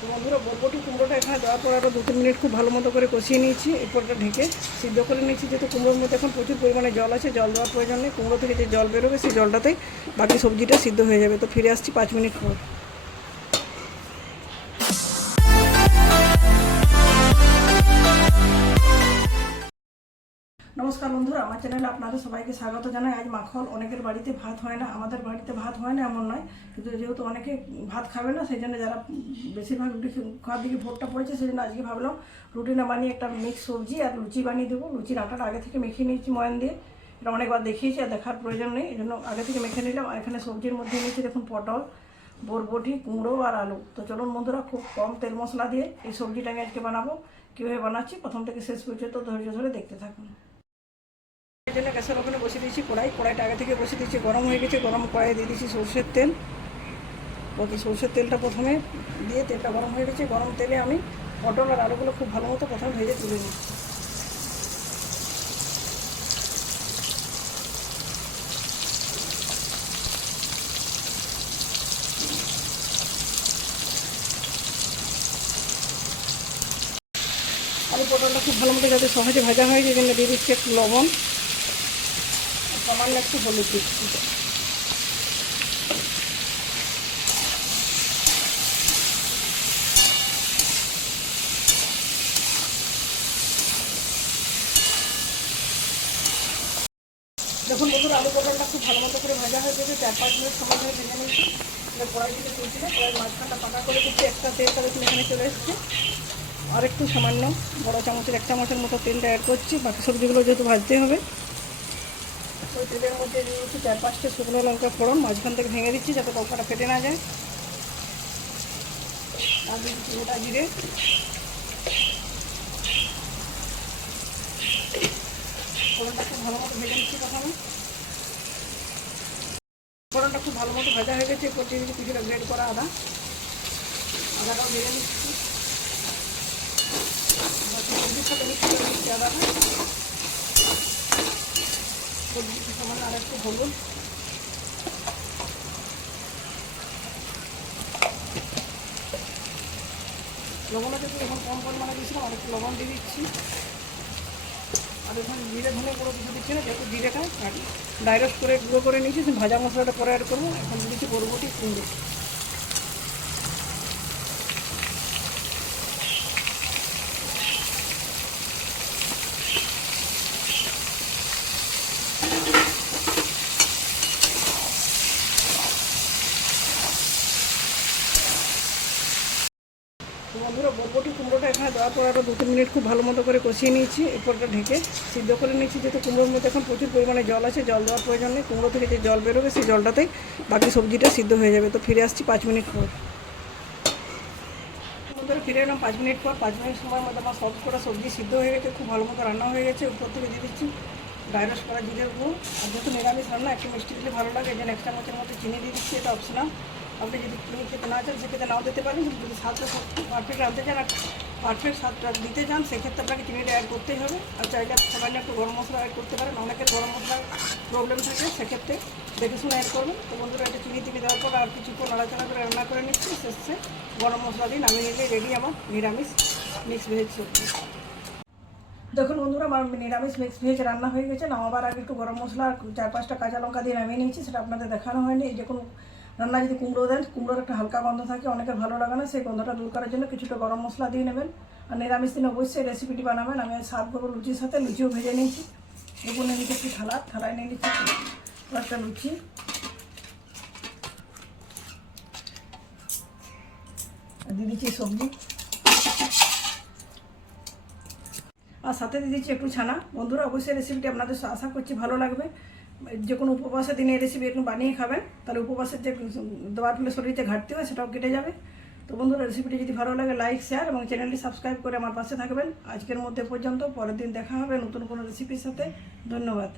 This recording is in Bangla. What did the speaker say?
তো বন্ধুরা বরবটি কুমড়োটা এখানে দেওয়ার পর আরও 2-3 মিনিট খুব ভালো মতো করে কষিয়ে নিয়েছি। এরপরটা ঢেকে সিদ্ধ করে নিয়েছি, যেহেতু কুমড়োর মধ্যে এখন প্রচুর পরিমাণে জল আছে, জল দেওয়ার প্রয়োজন নেই। কুমড়ো থেকে যে জল বেরোবে সেই জলটাতেই বাকি সবজিটা সিদ্ধ হয়ে যাবে। তো ফিরে আসছি 5 মিনিট পর। নমস্কার বন্ধুরা, আমার চ্যানেলে আপনাদের সবাইকে স্বাগত জানাই। আজ মাখন। অনেকের বাড়িতে ভাত হয় না, আমাদের বাড়িতে ভাত হয় না এমন নয়, কিন্তু যেহেতু অনেকে ভাত খাবে না, সেই জন্য যারা বেশিরভাগ রুটি খাওয়ার দিকে ভোটটা পড়েছে, সেই জন্য আজকে ভাবলাম রুটি না বানিয়ে একটা মিক্স সবজি আর লুচি বানিয়ে দেবো। লুচির আটাটা আগে থেকে মেখে নিয়েছি ময়ান দিয়ে, এটা অনেকবার দেখিয়েছি আর দেখার প্রয়োজন নেই, এই জন্য আগে থেকে মেখে নিলাম। আর এখানে সবজির মধ্যে নিয়েছি দেখুন পটল, বরবটি, কুমড়ো আর আলু। তো চলুন বন্ধুরা, খুব কম তেল মশলা দিয়ে এই সবজিটা আমি আজকে বানাবো। কীভাবে বানাচ্ছি প্রথম থেকে শেষ পর্যন্ত ধৈর্য ধরে দেখতে থাকুন। এই জন্য গ্যাসের ওখানে বসিয়ে দিয়েছি কড়াইটা আগে থেকে বসিয়ে দিয়েছি, গরম হয়ে গেছে। গরম কড়াই দিয়ে দিয়েছি সরষের তেল। সরষের তেলটা প্রথমে দিয়ে তেলটা গরম হয়ে গেছে, গরম তেলে আমি পটল আর আলুগুলো খুব ভালো মতো প্রথমে ভেজে তুলে নিচ্ছি। আলু পটলটা খুব ভালো মতো যাতে সহজে ভাজা হয়, সেই জন্য দিয়ে দিচ্ছি একটু লবণ, সামান্য একটু হলুদ দিচ্ছি। যখন বন্ধুরা আলু পটলটা খুব ভালো মতো করে ভাজা হয়ে গেছে, 4-5 মিনিট সময় ধরে ভেজে নিয়েছি। কড়াই থেকে তুলছি না, কড়াই মাঝখানটা পাকা করে দিচ্ছি। একটা তেলটা দেখুন এখানে চলে এসছে। আর একটু সামান্য বড় চামচের 1 চামচের মতো তেলটা অ্যাড করছি, বাকি সবজিগুলো যেহেতু ভাজতে হবে। ওই তেলের মধ্যে দিয়ে দিচ্ছি 4-5টা শুকনো লঙ্কা ফোড়ন, মাঝখান থেকে ভেঙে দিচ্ছি যাতে লঙ্কাটা ফেটে না যায়। আর দিয়ে দিচ্ছি গোটা জিরে, ফোড়নটা খুব ভালো মতো ভেজে নিচ্ছি। প্রথমে ফোড়নটা খুব ভালো মতো ভাজা হয়ে গেছে, করতে দিচ্ছি কিছুটা গ্রেড করা আদাটাও ভেজে নিচ্ছি। সবজির সাথে মিক্স করে দিচ্ছি আদাটা। সবজিতে সামান্য আর একটু হলুদ, লবণটা যদি এখন কম পরিমাণে দিয়েছিলাম, আর একটু লবণ দিয়ে দিচ্ছি। আর এখানে জিরে ধনে গুঁড়ো কিছু দিচ্ছি না, যেহেতু জিরেটা ডাইরেক্ট করে গুঁড়ো করে নিয়েছি, ভাজা মশলাটা পরে অ্যাড করবো। এখন দিচ্ছি বরবটি, কুমড়ো। বন্ধুরা বরবটি কুমড়োটা এখানে দেওয়ার পর আরও 2-3 মিনিট খুব ভালো মতো করে কষিয়ে নিয়েছি। এরপরটা ঢেকে সিদ্ধ করে নিয়েছি, যেহেতু কুমড়োর মধ্যে এখন প্রচুর পরিমাণে জল আছে, জল দেওয়ার প্রয়োজন নেই। কুমড়ো থেকে যে জল বেরোবে সেই জলটাতেই বাকি সবজিটা সিদ্ধ হয়ে যাবে। তো ফিরে আসছি 5 মিনিট পর। বন্ধুরা ফিরে এলাম 5 মিনিট পর। 5 মিনিট সময়ের মধ্যে আমার সব কটা সবজি সিদ্ধ হয়ে গেছে, খুব ভালো মতো রান্না হয়ে গেছে। উপর থেকে দিয়ে দিচ্ছি ডাইরেক্ট করা জিরের গুঁড়ো। আর যেহেতু নিরামিষ রান্না একটু মিষ্টি দিলে ভালো লাগে, এই জন্য 1 চামচের মতো চিনি দিয়ে দিচ্ছি, এটা অপশনাল। আপনি যদি চিনি খেতে না চান সেক্ষেত্রে নাও দিতে পারেন, কিন্তু যদি স্বাদটা পারফেক্ট আনতে চান আর পারফেক্ট স্বাদটা দিতে চান সেক্ষেত্রে আপনাকে চিনিটা অ্যাড করতেই হবে। আর চাইলে সামান্য একটু গরম মশলা অ্যাড করতে পারেন, অনেকের গরম মশলার প্রবলেম থাকে, সেক্ষেত্রে দেখে শুনে অ্যাড করবেন। তো বন্ধুরা এটা চিনি টিনি দেওয়ার পর আর কিছুক্ষণ নাড়াচাড়া করে রান্না করে নিচ্ছি। শেষে গরম মশলা দিয়ে নামিয়ে নিলে রেডি আমার নিরামিষ মিক্স ভেজ সবজি। দেখুন বন্ধুরা, আমার নিরামিষ মিক্স ভেজ রান্না হয়ে গেছে। নামাবার আগে একটু গরম মশলা আর 4-5টা কাঁচা লঙ্কা দিয়ে নামিয়ে নিয়েছি, সেটা আপনাদের দেখানো হয়নি। এই যে কোনো রান্না যদি কুমড়ো দেন, কুমড়োর একটা হালকা গন্ধ থাকে, অনেকের ভালো লাগে না, সেই গন্ধটা দূর করার জন্য কিছুটা গরম মশলা দিয়ে নেবেন। আর নিরামিষ দিন অবশ্যই রেসিপিটি বানাবেন। আমি সার্ভ করবো লুচির সাথে, লুচিও ভেজে নিয়েছি। এগুলো নিয়ে নিচ্ছি একটি থালায় নিয়ে নিচ্ছি একটা লুচি, দিয়ে দিচ্ছি সবজি, আর সাথে দিয়ে দিচ্ছি একটু ছানা। বন্ধুরা অবশ্যই রেসিপিটি আপনাদের আশা করছি ভালো লাগবে। যে কোনো উপবাসের দিনে এই রেসিপি একটু বানিয়ে খাবেন, তাহলে উপবাসের যে দেওয়ার ফলে শরীরে ঘাটতি হয় সেটাও কেটে যাবে। তো বন্ধুরা রেসিপিটি যদি ভালো লাগে লাইক, শেয়ার এবং চ্যানেলটি সাবস্ক্রাইব করে আমার পাশে থাকবেন। আজকের মধ্যে পর্যন্ত, পরের দিন দেখা হবে নতুন কোনো রেসিপির সাথে। ধন্যবাদ।